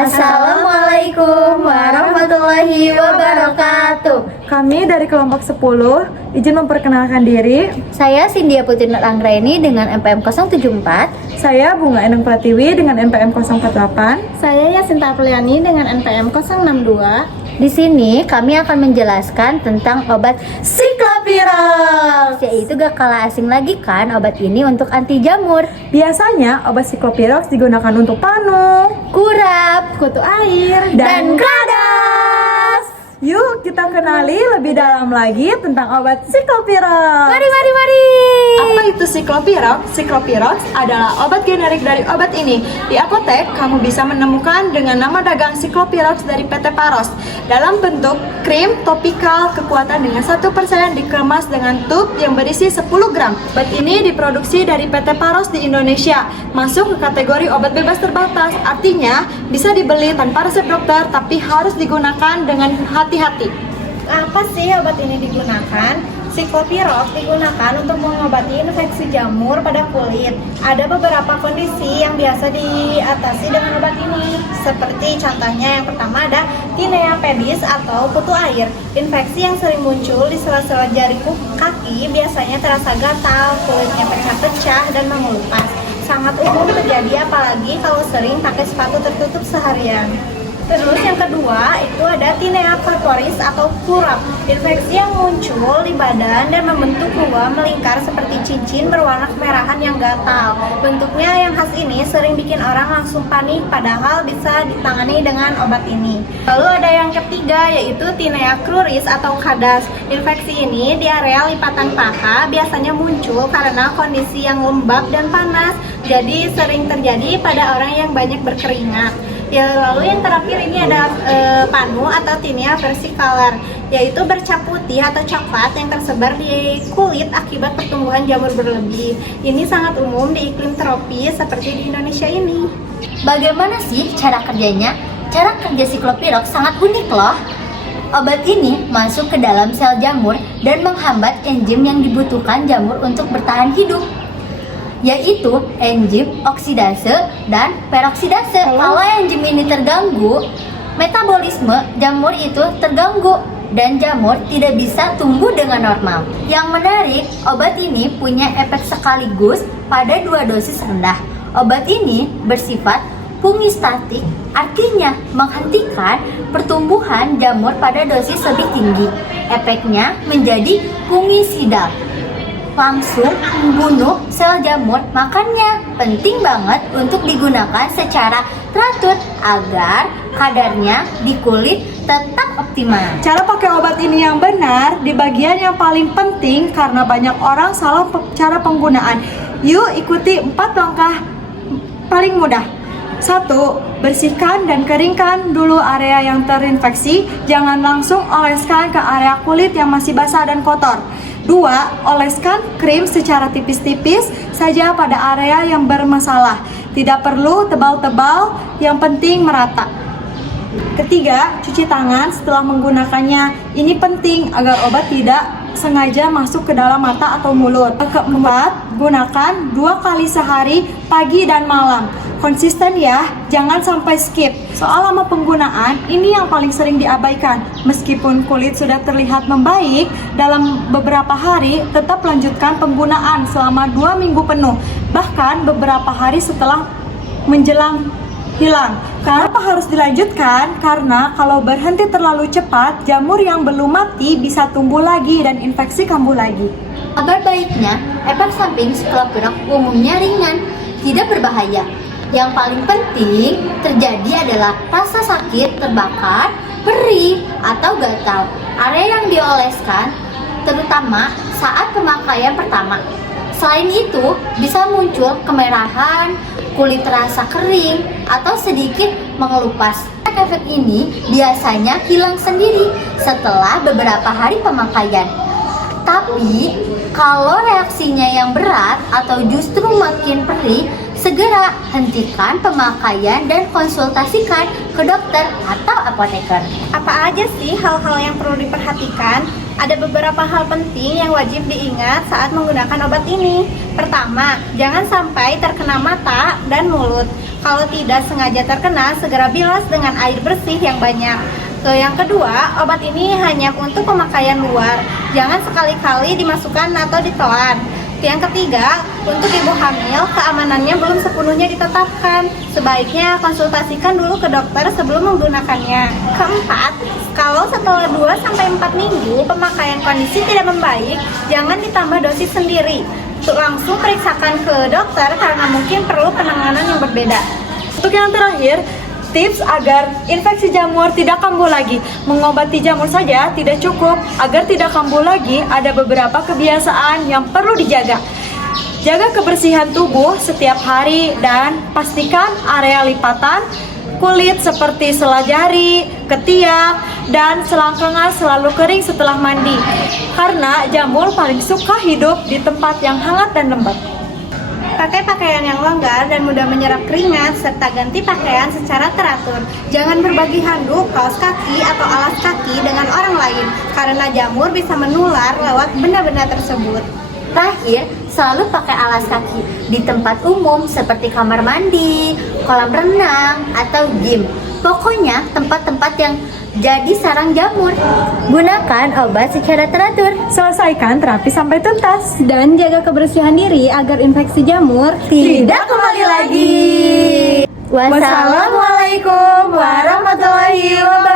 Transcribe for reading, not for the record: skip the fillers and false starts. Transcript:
Assalamualaikum warahmatullahi wabarakatuh. Kami dari kelompok 10 izin memperkenalkan diri. Saya Sindia Putri Nur Anggraini dengan NPM 074. Saya Bunga Eneng Pratiwi dengan NPM 048. Saya Yasinta Apriani dengan NPM 062. Di sini kami akan menjelaskan tentang obat Ciclopirox, yaitu gak kalah asing lagi kan obat ini untuk anti jamur. Biasanya obat Ciclopirox digunakan untuk panu, Kurap, Kutu air. dan kradas. Yuk kita kenali lebih dalam lagi tentang obat Ciclopirox. Mari. Apa itu Ciclopirox? Ciclopirox adalah obat generik dari obat ini. Di apotek, kamu bisa menemukan dengan nama dagang Ciclopirox dari PT Paros dalam bentuk krim topikal kekuatan dengan 1% dikemas dengan tub yang berisi 10 gram. Obat ini diproduksi dari PT Paros di Indonesia, masuk ke kategori obat bebas terbatas. Artinya, bisa dibeli tanpa resep dokter, tapi harus digunakan dengan hati-hati. Apa sih obat ini digunakan? Ciclopirox digunakan untuk mengobati infeksi jamur pada kulit. Ada beberapa kondisi yang biasa diatasi dengan obat ini. Seperti contohnya yang pertama ada tinea pedis atau kutu air. Infeksi yang sering muncul di sela-sela jari kaki biasanya terasa gatal, kulitnya pecah-pecah dan mengelupas. Sangat umum terjadi apalagi kalau sering pakai sepatu tertutup seharian. Terus yang kedua itu ada tinea corporis atau kurap. Infeksi yang muncul di badan dan membentuk ruam melingkar seperti cincin berwarna kemerahan yang gatal. Bentuknya yang khas ini sering bikin orang langsung panik, padahal bisa ditangani dengan obat ini. Lalu ada yang ketiga yaitu tinea cruris atau kadas. Infeksi ini di area lipatan paha biasanya muncul karena kondisi yang lembab dan panas. Jadi sering terjadi pada orang yang banyak berkeringat. Ya, lalu yang terakhir ini ada panu atau tinea versicolor, yaitu bercak putih atau coklat yang tersebar di kulit akibat pertumbuhan jamur berlebih. Ini sangat umum di iklim tropis seperti di Indonesia ini. Bagaimana sih cara kerjanya? Cara kerja Ciclopirox sangat unik loh. Obat ini masuk ke dalam sel jamur dan menghambat enzim yang dibutuhkan jamur untuk bertahan hidup, yaitu enzim oksidase dan peroksidase. Kalau enzim ini terganggu, metabolisme jamur itu terganggu dan jamur tidak bisa tumbuh dengan normal. Yang menarik, obat ini punya efek sekaligus pada 2 dosis rendah. Obat ini bersifat fungistatik, artinya menghentikan pertumbuhan jamur pada dosis lebih tinggi. Efeknya menjadi fungisidal, langsung membunuh sel jamur. Makanya penting banget untuk digunakan secara teratur agar kadarnya di kulit tetap optimal. Cara pakai obat ini yang benar di bagian yang paling penting karena banyak orang salah cara penggunaan. Yuk ikuti 4 langkah paling mudah. 1. Bersihkan dan keringkan dulu area yang terinfeksi. Jangan langsung oleskan ke area kulit yang masih basah dan kotor. 2. Oleskan krim secara tipis-tipis saja pada area yang bermasalah. Tidak perlu tebal-tebal, yang penting merata. 3. Cuci tangan setelah menggunakannya. Ini penting agar obat tidak sengaja masuk ke dalam mata atau mulut. 4. Gunakan 2 kali sehari, pagi dan malam. Konsisten ya, jangan sampai skip. Soal lama penggunaan, ini yang paling sering diabaikan. Meskipun kulit sudah terlihat membaik, dalam beberapa hari tetap lanjutkan penggunaan selama 2 minggu penuh. Bahkan beberapa hari setelah menjelang hilang. Kenapa harus dilanjutkan? Karena kalau berhenti terlalu cepat, jamur yang belum mati bisa tumbuh lagi dan infeksi kambuh lagi. Kabar baiknya, efek samping Ciclopirox umumnya ringan, tidak berbahaya. Yang paling penting terjadi adalah rasa sakit, terbakar, perih, atau gatal. Area yang dioleskan terutama saat pemakaian pertama. Selain itu, bisa muncul kemerahan, kulit terasa kering, atau sedikit mengelupas. Efek ini biasanya hilang sendiri setelah beberapa hari pemakaian. Tapi, kalau reaksinya yang berat atau justru makin perih, segera hentikan pemakaian dan konsultasikan ke dokter atau apoteker. Apa aja sih hal-hal yang perlu diperhatikan? Ada beberapa hal penting yang wajib diingat saat menggunakan obat ini. Pertama, jangan sampai terkena mata dan mulut. Kalau tidak sengaja terkena, segera bilas dengan air bersih yang banyak. Yang kedua, obat ini hanya untuk pemakaian luar. Jangan sekali-kali dimasukkan atau ditelan. Yang ketiga, untuk ibu hamil, keamanannya belum sepenuhnya ditetapkan. Sebaiknya konsultasikan dulu ke dokter sebelum menggunakannya. Keempat, kalau setelah 2-4 minggu pemakaian kondisi tidak membaik, jangan ditambah dosis sendiri. Langsung periksakan ke dokter karena mungkin perlu penanganan yang berbeda. Untuk yang terakhir, tips agar infeksi jamur tidak kambuh lagi. Mengobati jamur saja tidak cukup. Agar tidak kambuh lagi, ada beberapa kebiasaan yang perlu dijaga. Jaga kebersihan tubuh setiap hari dan pastikan area lipatan kulit seperti sela jari, ketiak, dan selangkangan selalu kering setelah mandi. Karena jamur paling suka hidup di tempat yang hangat dan lembab. Pakai pakaian yang longgar dan mudah menyerap keringat, serta ganti pakaian secara teratur. Jangan berbagi handuk, kaos kaki, atau alas kaki dengan orang lain, karena jamur bisa menular lewat benda-benda tersebut. Terakhir, selalu pakai alas kaki di tempat umum seperti kamar mandi, kolam renang, atau gym. Pokoknya tempat-tempat yang jadi sarang jamur. Gunakan obat secara teratur. Selesaikan terapi sampai tuntas. Dan jaga kebersihan diri agar infeksi jamur Tidak kembali lagi. Wassalamualaikum warahmatullahi wabarakatuh.